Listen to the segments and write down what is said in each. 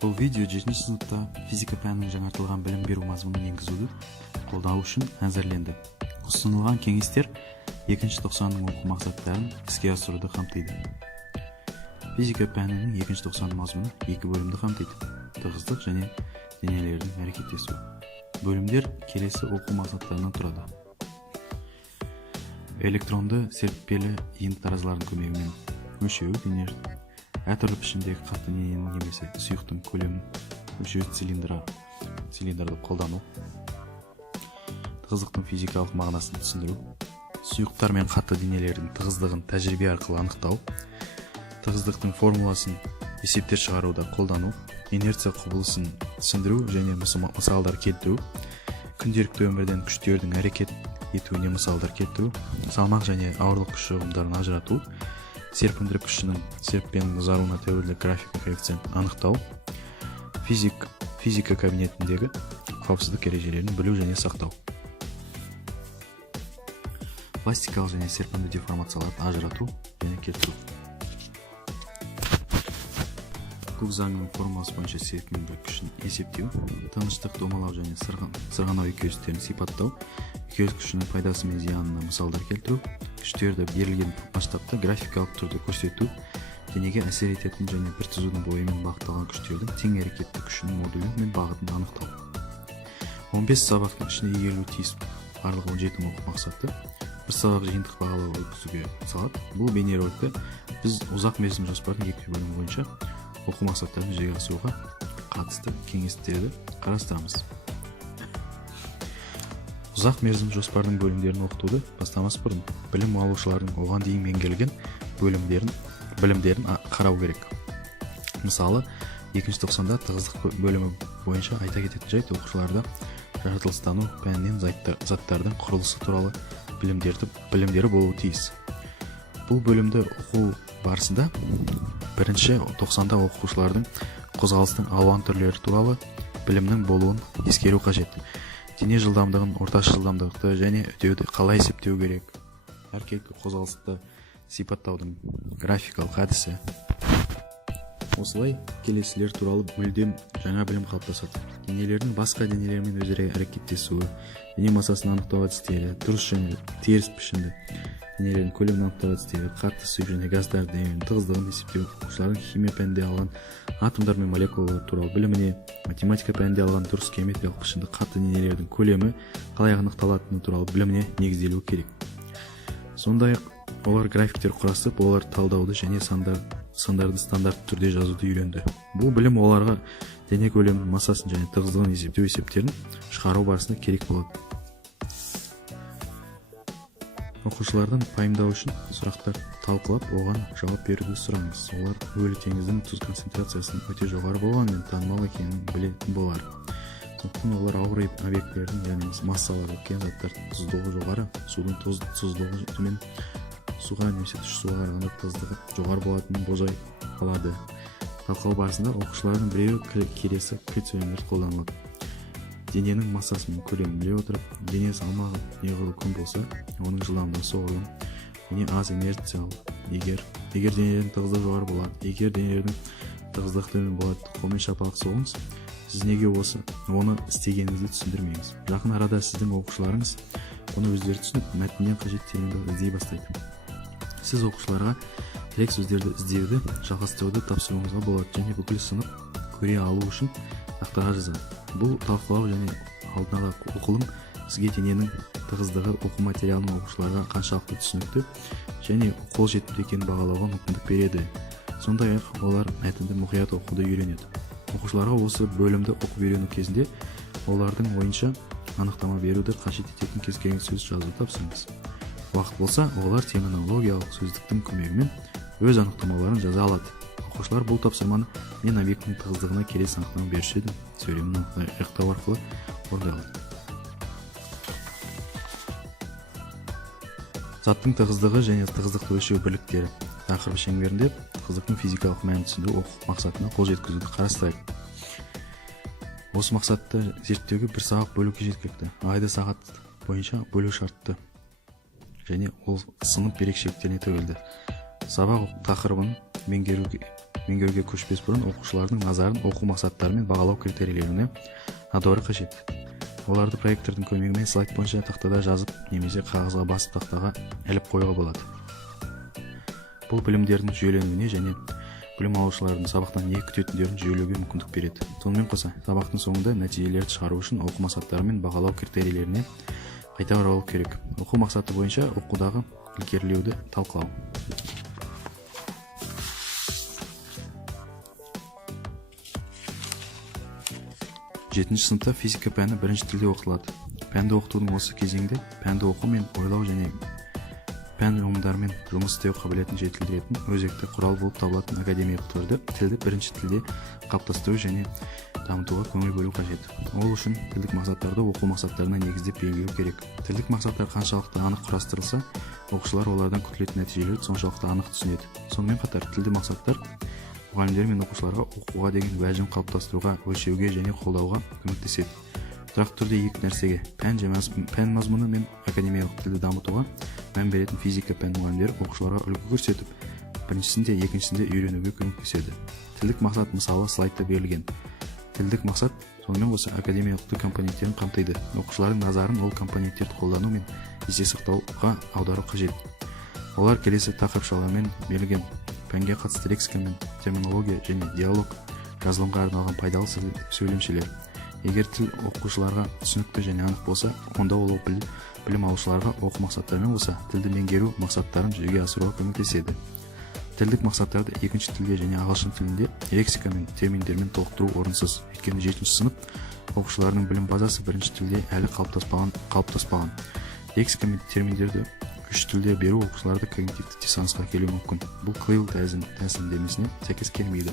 Бұл видео 7-ші сыныпта физика пәнінің жаңартылған білім беру мазмұнын енгізуді қолдау үшін әзірленді. Ұсынылған кеңестер 2-ші тоқсанның оқу мақсаттарын іске асыруды қамтиды. Физика пәнінің 2-ші тоқсан мазмұны 2 бөлімді қамтиды: тығыздық және денелердің әрекеттесуі. Бөлімдер келесі оқу мақсаттарынан тұрады: электронды серіппелі иін таразылардың көмегімен өлшеу денелердің әртүрлі пішіндегі қатты дененің немесе сұйықтың көлемін өлшеу цилиндрді қолдану, тығыздықтың физикалық мағынасын түсіндіру, сұйықтар мен қатты денелердің тығыздығын тәжірибе арқылы анықтау, тығыздықтың формуласын есептер шығаруда қолдану, инерция құбылысын түсіндіру және мысалдар келтіру, күнделікті өмірден күштердің әрекет етуіне мысалдар келтіру, салмақ және ауырлық күш ұғымдарын ажырату, серпімділік күшінің серіппенің ұзаруына тәуелді графика коэффициентін анықтау, физика кабинетіндегі қауіпсіздік ережелерін білу және сақтау, пластикалық және серпімді деформацияларды ажырату және келтіру. Кук заңының формуласы бойынша серпімділік күшін есептеу, тыныштық, домалау және сырғанау үйкелістерін сипаттау, үйкеліс күшінің пайдасы мен зиянына мысалдар келтіру, күштерді берілген масштабта графикалық түрде көрсету, денеге әсер ететін және бір түзудің бойымен бағытталған күштердің тең әрекетті күшінің модулі мен бағытын анықтау. 15 сабақтың ішінде игерілуі тиіс барлығы 17 оқу мақсаты бір сабақ жиынтық бағалау өткізуге салады. Бұл бейнероликте біз ұзақ мерзім жоспардың 2 бөлімі бойынша оқу мақсаттарын жүзеге асыруға қатысты кеңестерді қарастырамыз. Ұзақ мерзім жоспардың бөлімдерін оқытуды бастамас бұрын білім алушылардың оған дейін меңгерілген білімдерін қарау керек. Мысалы, 2-ші тоқсанда тығыздық бөлімі бойынша айта кететін жайт оқушыларда жаратылыстану пәнінен заттардың құрылысы туралы білімдері болуы тиіс. Бұл бөлімді оқу барысында 1-ші тоқсанда оқушылардың қозғалыстың алуан түрлері туралы білімнің болуын ескеру қажет. Дене жылдамдығын, орташа жылдамдықты және үдеуді қалай есептеу керек, әркелкі қозғалысты сипаттаудың графикалық әдісі. Осылай келесілер туралы мүлдем жаңа білім қалыптасады: денелердің басқа денелермен өзара әрекеттесуі, дене массасын анықтау әдістері, дұрыс және теріс пішінді денелердің көлемін анықтау әдістері, қатты, сұйық және газдар денелерінің тығыздығын есептеу, оқушылардың химия пәнінде алған атомдар мен молекулалар туралы біліміне, математика пәнінде алған дұрыс геометриялық пішінді қатты денелердің көлемі қалай анықталатыны туралы біліміне негізделуі керек. Сондай-ақ олар графиктер құрастырып, олар талдауды және сандарды стандартты түрде жазуды үйренді. Бұл білім оларға дене көлемінің массасын және тығыздығын есептеу есептерін шығару барысында керек болады. Оқушылардан пайымдау үшін сұрақтар талқылап, оған жауап беруді сұраңыз. Олар өлі теңіздің тұз концентрациясының өте жоғары болғанымен танымал екенін білетін болар. Сондықтан олар ауыр объектілердің, яғни массалары үлкен заттар тұздылығы жоғары, судың тұздылығы төмен, суға немесе тұщы суға қарағанда тығыздығы жоғары болатынын болжай алады. Талқылау барысында оқушылардың біреуі келесі критерийлер қолданылады: дененің массасы мен көлемін біле отырып, дене салмағы неғұрлым көп болса, оның жылдамдығы соғұрлым, дене аз инерциялы, егер денелердің тығыздығы жоғары болады, егер денелердің тығыздығы төмен болады, қолмен шапалақ соғыңыз. Сіз неге оны істегеніңізді түсіндірмеңіз. Жақын арада сіздің оқушыларыңыз оны өздері түсініп, мәтіннен қажет терминдерді іздей бастайды. Сіз оқушыларға керек сөздерді іздеуді жалғастыруды тапсыруыңызға болады және бүкіл сынып көре алу үшін тақтаға жазады. Бұл талқылау және алдын ала оқылым сізге дененің тығыздығы оқу материалының оқушыларға қаншалықты түсінікті және қолжетімді екенін бағалауға мүмкіндік береді. Сондай-ақ олар мәтінді мұқият оқуды үйренеді. Оқушыларға осы бөлімді оқып үйрену кезінде олардың ойынша анықтама беруді қажет ететін кез келген сөз жазуды тапсырыңыз. Уақыт болса, олар терминологиялық сөздіктің көмегімен өз анықтамаларын жаза алады. Оқушылар бұл тапсырманы мен объектінің тығыздығына келесі анықтама беруші едім сөйлемін аяқтау арқылы орындай алады. Заттың тығыздығы және тығыздықты өлшеу бірліктері тақырыбы шеңберінде тығыздықтың физикалық мәнін түсіндіру оқу мақсатына қол жеткізуді қарастырайды. Осы мақсатты зерттеуге бір сабақ бөлуге жеткілікті. Алайда сағат бойынша бөлу шартты және ол сынып ерекшеліктеріне тәуелді. Сабақ тақырыбын меңгеруге көшпес бұрын оқушылардың назарын оқу мақсаттары мен бағалау критерийлеріне аудару қажет. Оларды проектордың көмегімен слайд бойынша тақтада жазып немесе қағазға басып тақтаға іліп қоюға болады. Бұл білімдердің жүйеленуіне және білім алушылардың сабақтан не күтетіндерін жүйелеуге мүмкіндік береді. Сонымен қоса, сабақтың соңында нәтижелерді шығару үшін оқу мақсаттары мен бағалау критерийлеріне қайта оралу керек. Оқу мақсаты бойынша оқудағы ілгерілеуді талқылау. 7-ші сыныпта физика пәні бірінші тілде оқытылады. Пәнді оқытудың осы кезеңде пәнді оқу мен ойлау және пән ұғымдарымен жұмыс істеу қабілетін жетілдіретін өзекті құрал болып табылатын академиялық тілді бірінші тілде қалыптастыру және дамытуға көңіл бөлу қажет. Ол үшін тілдік мақсаттарды оқу мақсаттарына негіздеп белгілеу керек. Тілдік мақсаттар қаншалықты анық құрастырылса, оқушылар олардан күтілетін нәтижелерді соншалықты анық түсінеді. Сонымен қатар тілді мақсаттар мұғалімдер мен оқушыларға оқуға деген уәжін қалыптастыруға, өлшеуге және қолдауға көмектеседі. Тұрақты түрде екі нәрсеге, пән мазмұны мен академиялық тілді дамытуға мән беретін физика пән мұғалімдері оқушыларға үлгі көрсетіп, біріншісінде, екіншісінде үйренуге көмектеседі. Тілдік мақсат мысалы слайдта берілген. Тілдік мақсат сонымен қоса академиялық компоненттерін қамтиды. Оқушылардың назарын ол компоненттерді қолдану мен есте сақтауға аудару қажет. Олар келесі тақырыпшалармен берілген: пәнге қатысты лексика мен терминология және диалог, жазылымға арналған пайдалы сөйлемшілер. Егер тіл оқушыларға түсінікті және анық болса, онда ол білім алушыларға оқу мақсаттарымен қоса тілді меңгеру мақсаттарын жүзеге асыруға көмектеседі. Тілдік мақсаттарды екінші тілде және ағылшын тілінде лексика мен терминдермен толықтыру орынсыз. Өйткені 7-ші сынып оқушыларының білім базасы бірінші тілде әлі қалыптаспаған. Лексика мен терминдерді үш тілде беру оқушыларды когнитивті диссонансқа келуі мүмкін. Бұл Клейл тәсілдемесіне сәйкес келмейді.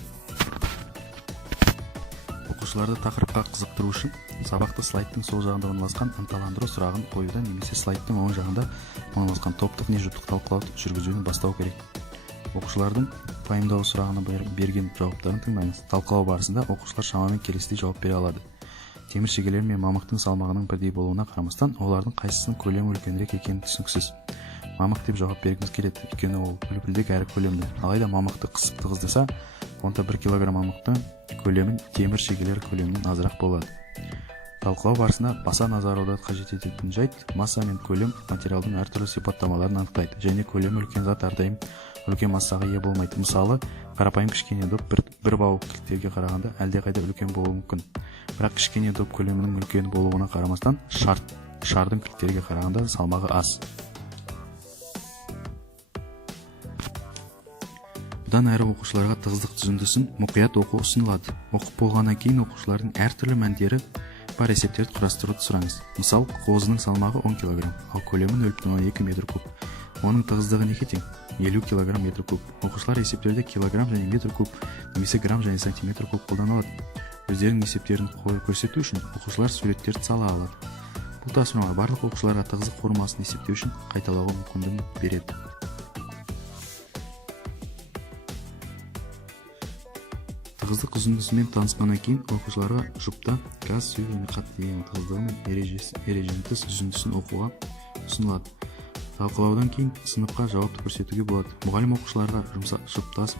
Оқушыларды тақырыпқа қызықтыру үшін сабақты слайдтың сол жағында орналасқан ынталандыру сұрағын қоюдан немесе слайдтың оң жағында орналасқан топтық не жұптық талқылауды жүргізуін бастау керек. Оқушылардың пайымдау сұрағына берген жауаптарын тыңдаңыз. Талқылау барысында оқушылар шамамен келесідей жауап бере алады. Темір шегелер мен мамықтың салмағының бірдей болуына қарамастан, олардың қайсысының көлемі үлкенірек екені түсініксіз. Мамық деп жауап бергіңіз келеді, өйткені ол үлпілдек әрі көлемді. Алайда мамықты қысып тығыздаса, онда 1 кг мамықтың көлемін темір шегелер көлемінен азырақ болады. Талқылау барысында баса назар аударуды қажет ететін жайт масса мен көлем материалдың әртүрлі сипаттамаларын анықтайды, және көлемі үлкен зат әрдайым үлкен массаға ие болмайды. Мысалы, қарапайым кішкене доп бір бау кілттерге қарағанда әлдеқайда үлкен болуы мүмкін. Бірақ кішкене доп көлемінің үлкен болуына қарамастан, шардың кілттерге қарағанда салмағы аз. Бұдан әрі оқушыларға тығыздық түзіндісін мұқият оқу ұсынылады. Оқып болғаннан кейін оқушылардың әртүрлі мәндері бар есептерді құрастыруды сұраңыз. Мысал, қозының салмағы 10 кг, ал көлемі 0,2 метр куб. Оның тығыздығы неге тең? 50 кг метр куб. Оқушылар есептерде килограмм және метр куб, немесе грамм және сантиметр куб қолданылады. Өздерінің есептерін көрсету үшін оқушылар суреттерді сала алады. Бұл тапсырма барлық оқушыларға тығыздық формуласын есептеу үшін қайталауға мүмкіндігін береді. Тығыздық үзіндісімен танысқаннан кейін оқушыларға жұпта газ, су және қатты дененің тығыздығы мен ережені тыс үзіндісін оқуға ұсынылады. Талқылаудан кейін сыныпқа жауапты көрсетуге болады. Мұғалім оқушыларға жұптас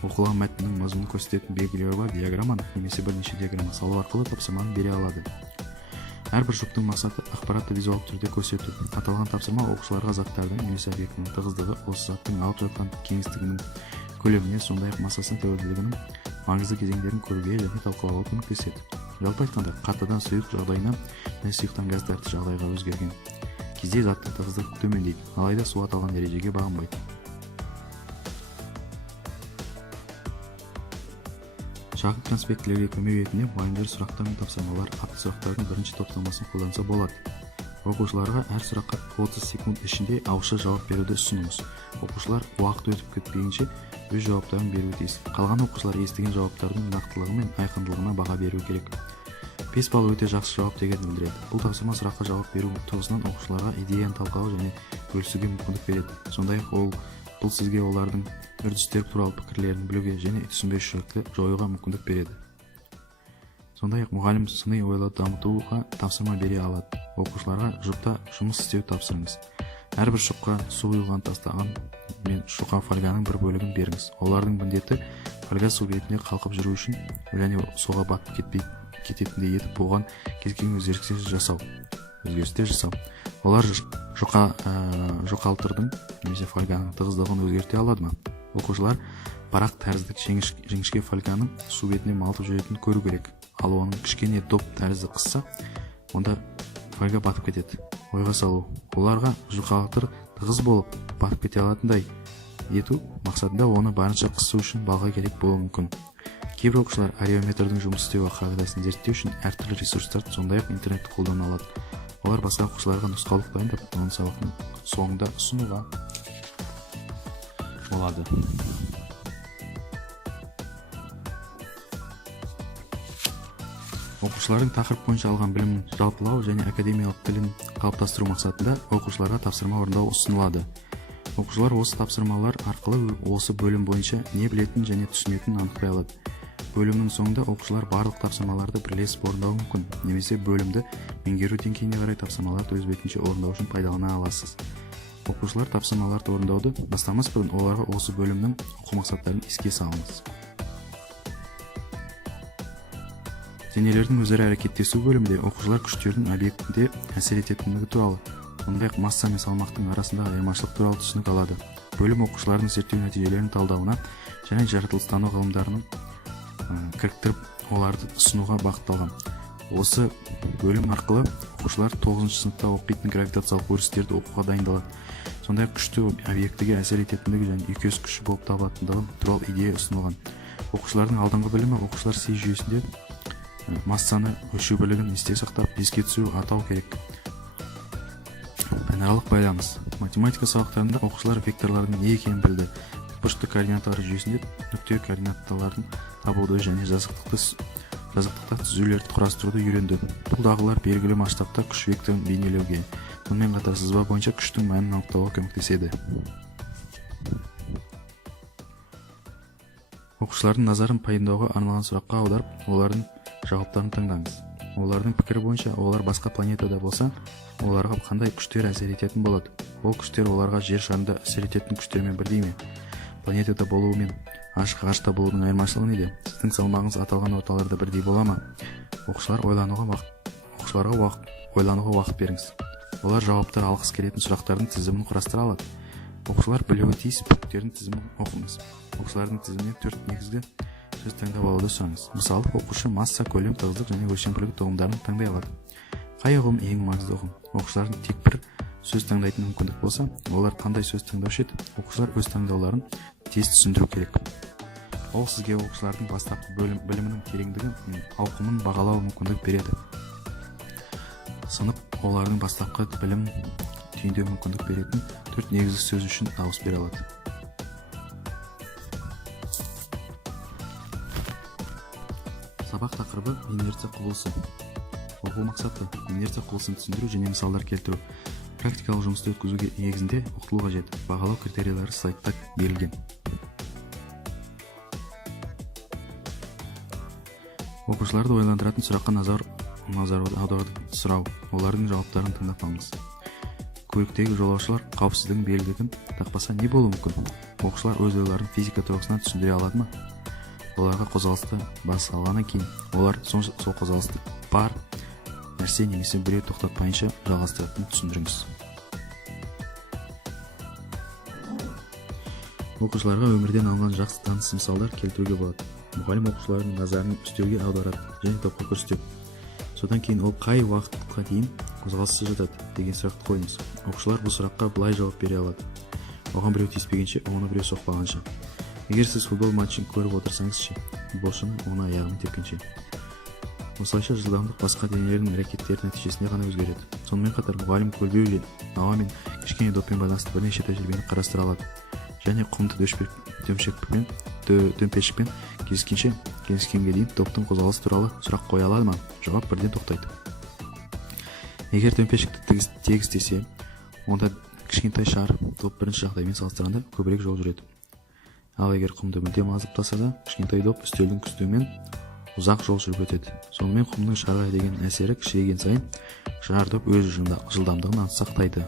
оқылған мәтіннің мазмұнын көрсететін белгілері бар диаграмманы немесе бірнеше диаграмма салу арқылы тапсырманы бере алады. Әрбір жұптың мақсаты ақпаратты визуалды түрде көрсету. Аталған тапсырма оқушыларға заттардың немесе объектінің тығыздығы, осы заттың алып жатқан кеңістігінің көлеміне, сондай-ақ массасының тәуелділігінің маңызды кезеңдерін көруге және талқылауға көмектеседі. Жалпы айтқанда, қатыдан сұйық жағдайынан және сұйықтан газ тәртібі жағдайға өзгерген кезде заттың тығыздығы төмендейді, алайда су аталған ережеге бағынбайды. Шағын конспектілерге көмек ретінде мұғалімдер сұрақтар мен тапсырмалар атты сұрақтардың бірінші топтамасын қолданса болады. Оқушыларға әр сұраққа 30 секунд ішінде ауызша жауап беруді ұсыныңыз. Оқушылар уақыт өтіп кетпейінше өз жауаптарын беруі тиіс. Қалған оқушылар естіген жауаптардың нақтылығы мен айқындылығына баға беру керек. 5 балл өте жақсы жауап дегенді білдіреді. Бұл тапсырма сұраққа жауап беру тұрғысынан оқушыларға идеяны талқылау және бөлісуге мүмкіндік береді. Сондай-ақ бұл сізге олардың үрдістер туралы пікірлерін білуге және түсінбеушілікті жоюға мүмкіндік береді. Сондай-ақ мұғалім сыни ойлауды дамытуға тапсырма бере алады. Оқушыларға жұпта жұмыс істеу тапсырыңыз. әрбір шұққа су құйылған тастаған мен шұқа фольганың бір бөлігін беріңіз. Олардың міндеті фольга су бетінде қалқып жүру үшін және суға батып кететіндей етіп оған кез келген өзгерістер жасау. Олар жұқалтырдың немесе фольганың тығыздығын өзгерте алады ма? Оқушылар парақ тәрізді жіңішке фольганың су бетіне малтып жүретінін көру керек. Ал оның кішкене доп тәрізді қысса, онда фольга батып кетеді. Ойға салу. Оларға жұқалтыр тығыз болып батып кете алатындай ету мақсатында оны барынша қысу үшін балға керек болуы мүмкін. Кейбір оқушылар ареометрдің жұмыс істеуі қағидасын зерттеу үшін әртүрлі ресурстарды, сондай-ақ интернетті қолдана алады. Олар басқа оқушыларға нұсқаулық дайындап, оны сабақтың соңында ұсынуға болады. Оқушылардың тақырып бойынша алған білімін жалпылау және академиялық тілін қалыптастыру мақсатында оқушыларға тапсырма орындау ұсынылады. Оқушылар осы тапсырмалар арқылы осы бөлім бойынша не білетін және түсінетінін анықтай алады. Бөлімнің соңында оқушылар барлық тапсырмаларды бірлесіп орындауы мүмкін, немесе бөлімді меңгеру деңгейіне қарай тапсырмаларды өз бетінше орындау үшін пайдалана аласыз. Оқушылар тапсырмаларды орындауды бастамас бұрын оларға осы бөлімнің оқу мақсаттарын еске салыңыз. Денелердің өзара әрекеттесу бөлімінде оқушылар күштердің объектінде әсер ететіндігі туралы, сондай-ақ масса мен салмақтың арасындағы айырмашылық туралы түсінік алады. Бөлім оқушылардың зерттеу нәтижелерінің талдауына және жаратылыстану ғылымдарының кіріктіріп, оларды ұсынуға бағытталған. Осы бөлім арқылы оқушылар 9-шы сыныпта оқитын гравитациялық өрістерді оқуға дайындалады. Сондай-ақ күшті объектіге әсер ететіндігі және үйкес күші болып табылатындығы туралы идея ұсынылған. Оқушылардың алдыңғы білімі оқушылар си жүйесінде массаны өлшеу бірлігін есте сақтап, еске түсіру атау керек. Пәнаралық байланыс. Математика сабақтарында оқушылар векторлардың не екенін білді. Тікбұрышты координаталар жүйесінде нүкте координаталарын табуды және жазықтықта түзулерді құрастыруды үйренді. Бұл дағдылар белгілі масштабта күш векторын бейнелеуге, сонымен қатар сызба бойынша күштің мәнін анықтауға көмектеседі. Оқушылардың назарын пайымдауға арналған сұраққа аударып, олардың жауаптарын таңдаңыз. Олардың пікірі бойынша, олар басқа планетада болса, оларға қандай күштер әсер ететін болады? Ол күштер оларға жер шарында әсер ететін күштермен бірдей ме? Планетада болуы мен ашық ғарышта болудың айырмашылығы неде? Сіздің салмағыңыз аталған орталарда бірдей бола ма? Оқушыларға ойлануға вақыт беріңіз. Олар жауаптар алғысы келетін сұрақтардың тізімін құрастыра алады. Оқушылар білуі тиіс бүктердің тізімін оқыңыз. Оқушылардың тізімінен 4 негізгі сөз таңдап алуды сұраңыз. Мысалы, оқушы масса, көлем, тығыздық және өлшемділік ұғымдарын таңдай алады. Қай ұғым ең маңызды ұғым? Оқушылардың тек бір сөз таңдайтын мүмкіндік болса, олар қандай сөз таңдаушы еді? Оқушылар өз таңдауларын тез түсіндіру керек. Ол сізге оқушылардың бастапқы білімінің тереңдігі мен ауқымын бағалау мүмкіндік береді. Сынып олардың бастапқы білім түйіндеу мүмкіндік беретін 4 негізгі сөз үшін дауыс бере алады. Сабақ тақырыбы инерция құбылысы. Оқу мақсаты инерция құбылысын түсіндіру және мысалдар келтіру. Практикалық жұмысты өткізуге негізінде оқытылу қажет. Бағалау критериялары слайдта берілген. Оқушыларды ойландыратын сұраққа назар аударуды сұрау. Олардың жауаптарын тыңдап алыңыз. Көліктегі жолаушылар қауіпсіздігін белгілігін тақпаса не болуы мүмкін? Оқушылар өз ойларын физика тұрғысынан түсіндіре алады ма? Оларға қозғалысты бас алғаннан кейін олар сол қозғалысты бар нәрсе немесе біреу тоқтатпайынша жалғастыратынын түсіндіріңіз. Оқушыларға өмірден алынған жақсы таныс мысалдар келтіруге болады. Мұғалім оқушылардың назарын үстелге аударады және топқа көрсетеді. Содан кейін ол қай уақытқа дейін қозғалыссыз жатады деген сұрақты қойыңыз. Оқушылар бұл сұраққа былай жауап бере алады. Оған біреу тиіспегенше, оны біреу соқпағанша. Егер сіз футбол матчын көріп отырсаңыз ше, футболшының оны аяғымен тепкенше. Осылайша жылдамдық басқа денелердің әрекеттері нәтижесінде ғана өзгереді. Сонымен қатар мұғалім көлбеу жел, ауа мен кішкене доппен байланысты бірнеше тәжірибені қарастыра алады. Және құмды дөмпешікпен келіскенге дейін топтың қозғалысы туралы сұрақ қоя алады ма? Жауап бірден тоқтайды. Егер дөмпешікті тегістесе, онда кішкентай шар доп бірінші жағдаймен салыстырғанда көбірек жол жүреді. Ал егер құмды мүлдем азып тастаса, кішкентай доп үстелдің күстігімен ұзақ жол жүріп өтеді. Сонымен құмның шарға деген әсері кішірейген сайын шар доп өз жылдамдығын сақтайды.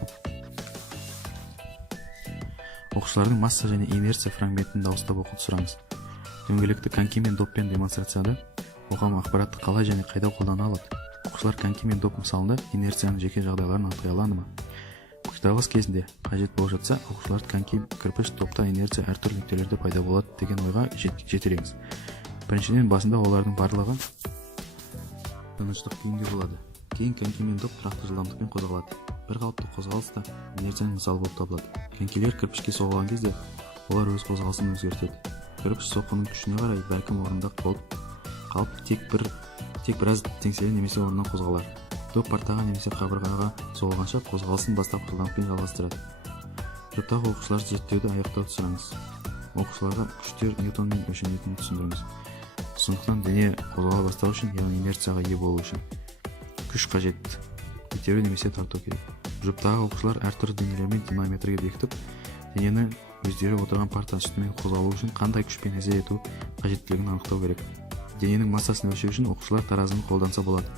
Оқушылардың масса және инерция фрагментін дауыстап оқуды сұраңыз. Дөңгелекті коньки мен доппен демонстрацияда оқам ақпаратты қалай және қайда қолдана алады? Оқушылар коньки мен доп мысалында инерцияның жеке жағдайларын анықтай алады ма? Пікірталас кезінде қажет болып жатса, оқушылар коньки, кірпіш, допта инерция әртүрлі нүктелерде пайда болады деген ойға жетелеңіз. Біріншіден, басында олардың барлығы тыныштық күйінде болады. Кейін коньки мен доп тұрақты жылдамдықпен қозғалады. Бір қалыпты қозғалыста инерцияның мысалы болып табылады. Конькилер кірпішке соғылған кезде олар өз қозғалысын өзгертеді. Кірпіш соққының күшіне қарай бәлкім орындық болып қалып тек біраз теңселе немесе орнынан қозғалар. Доп партаға немесе қабырғаға соғылғанша қозғалысын бастапқы жылдамдықпен жалғастырады. Жұптағы оқушыларды зерттеуді аяқтауды сұраңыз. Оқушыларға күштер ньютонмен өлшенетінін түсіндіріңіз. Сондықтан дене қозғала бастау үшін, яғни инерцияға ие болу үшін күш қажет. Итеру немесе тарту керек. Жұптағы оқушылар әртүрлі денелермен динамометрге бекітіп, денені өздері отырған парта үстімен қозғалу үшін қандай күшпен әсер ету қажеттілігін анықтау керек. Дененің массасын өлшеу үшін оқушылар таразыны қолданса болады.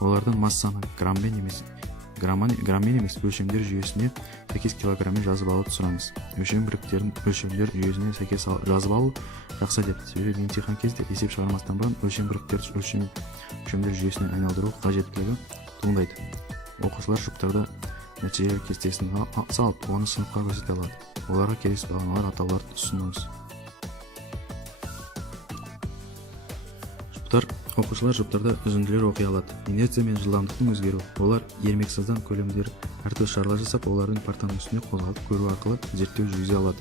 Олардан массаны граммен емес өлшемдер жүйесіне сәйкес килограммен жазып алуды сұраңыз. Өлшем бірліктерін өлшемдер жүйесіне сәйкес жазып алу жақсы әдет. Себебі емтихан кезде есеп шығармастан бұрын өлшем бірліктерді өлшемдер жүйесіне айналдыру қажеттілігі туындайды. Оқушылар жұптарда нәтижелер кестесін салып, оны сыныпқа көрсете алады. Оларға келесі бағаналар атауларды ұсыныңыз. Оқушылар жұптарда үзінділер оқи алады. Инерция мен жылдамдықтың өзгеру. Олар ермексаздан көлемдер әртүрлі шарлар жасап, олардың партаның үстіне қозғалып көру арқылы зерттеу жүргізе алады.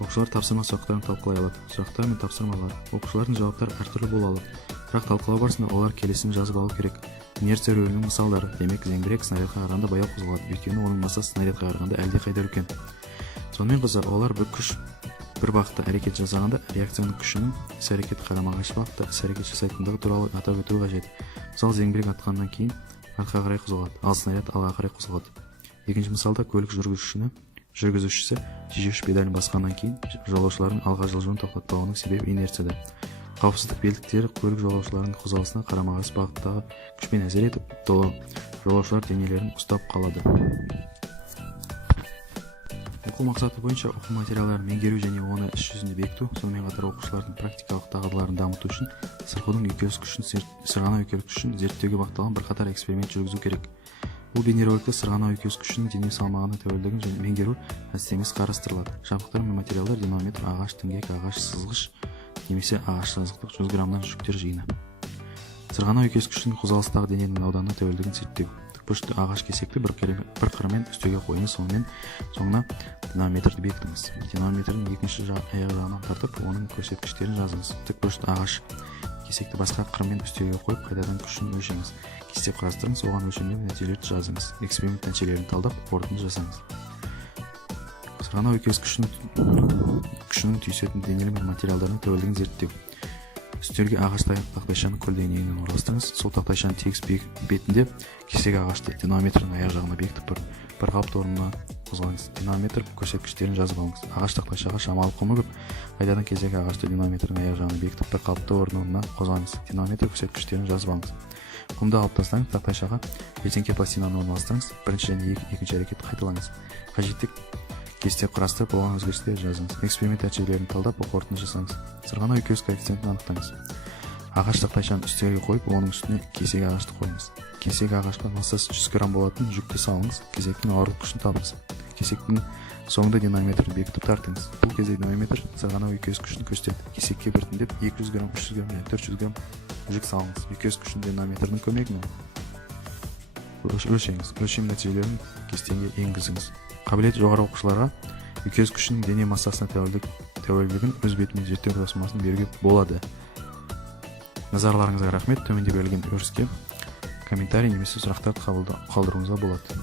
Оқушылар тапсырма сұрақтарын талқылай алады. Сұрақтар мен тапсырмалар. Оқушылардың жауаптары әртүрлі бола алады. Бірақ талқылау барысында олар келесіні жазып алу керек. Инерция рөлінің мысалдары. Демек, зеңбірек снарядқа қарағанда баяу қозғалады, өйткені оның массасы снарядқа қарағанда әлдеқайда үлкен. Сонымен қоса, олар бір бағытта әрекет жасағанда реакцияның күшінің іс-әрекет қарама-қайшы бағытта іс-әрекет жасайтындығы туралы атап өту қажет. Мысалы, зеңбірек атқаннан кейін артқа қарай қозғалады, ал снаряд алға қарай қозғалады. Екінші мысалда, көлік жүргізушісі тежеуіш педалін басқаннан кейін жолаушылардың алға жылжуын тоқтатпауының себебі инерцияда. Қауіпсіздік белдіктері көлік жолаушыларының қозғалысына қарама-қайшы бағыттағы күшпен әсер етіп, жолаушылар денелерін ұстап қалады. Оқу мақсаты бойынша оқу материалдарын меңгеру және оны іс жүзінде бекіту, сонымен қатар оқушылардың практикалық дағдыларын дамыту үшін сырғанау үйкеліс күшін зерттеуге бағытталған бірқатар эксперимент жүргізу керек. Бұл бейнероликте сырғанау үйкеліс күшінің дене салмағына тәуелділігін және меңгеру әдістемесі қарастырылады. Жабдықтар мен материалдар: динамометр, ағаш діңгек, ағаш сызғыш немесе ағаш жазықтық 100 граммнан жүктер жиыны. Сырғанау үйкеліс күшінің қозғалыстағы дененің ауданына тәуелділігін зерттеу. Тікбұрышты ағаш кесекті бір қырымен үстеге қойыңыз, соңына динамометрді бекітіңіз. Динамометрдің екінші аяқ жағынан тартып, оның көрсеткіштерін жазыңыз. Тікбұрышты ағаш кесекті басқа қырымен үстеге қойып, қайтадан күшін өлшеңіз. Кесте құрастырыңыз, оған өлшемдер нәтижелерді жазыңыз. Эксперимент нәтижелерін талдап, қорытынды жасаңыз. Сырғанау үйкеліс күшінің түйісетін денелер мен материалдардың тәуелділігін зерттеу. Үстелге ағаш тақтайшаны көлденеңінен орналастырыңыз. Сол тақтайшаның тегіс бетінде кесек ағашты динамометрдің аяқ жағына бекітіп бір қалыпты орнына қозғалыңыз. Динамометр көрсеткіштерін жазып алыңыз. Ағаш тақтайшаға шамалы көміліп, қайтадан кесек ағашты динамометрдің аяқ жағына бекітіп бір қалыпты орнына қозғалыңыз. Динамометр көрсеткіштерін жазып алыңыз. Құмды алып тастаңыз, тақтайшаға белсенке пластинаны орналастырыңыз. Бірінші және екінші әрекетті қайталаңыз. Қажетті кесте құрастырып, оған өзгерістер жазыңыз. Эксперимент нәтижелерін талдап, қорытынды жасаңыз. Сырғанау үйкеліс коэффициентін анықтаңыз. Ағаш тақтайшаны үстелге қойып, оның үстіне кесек ағашты қойыңыз. Кесек ағашқа массасы 100 грамм болатын жүкті салыңыз. Кесектің ауырлық күшін табыңыз. Кесектің соңында динамометрді бекітіп тартыңыз. Бұл кезде динамометр сырғанау үйкеліс күшін көрсетеді. Кесекке біртіндеп 200 грамм, 300 грамм және 400 грамм жүк салыңыз. Үйкеліс күшін динамометрдің көмегімен өлшеңіз. Өлшем нәтижелерін кестеге енгізіңіз. Қабілеті жоғары оқушыларға үйкеліс күшінің дене массасына тәуелділігін өз бетімен зерттеу тапсырмасын беруге болады. Назарларыңызға рахмет. Төменде берілген өріске комментарий немесе сұрақтарды қалдыруыңызға болады.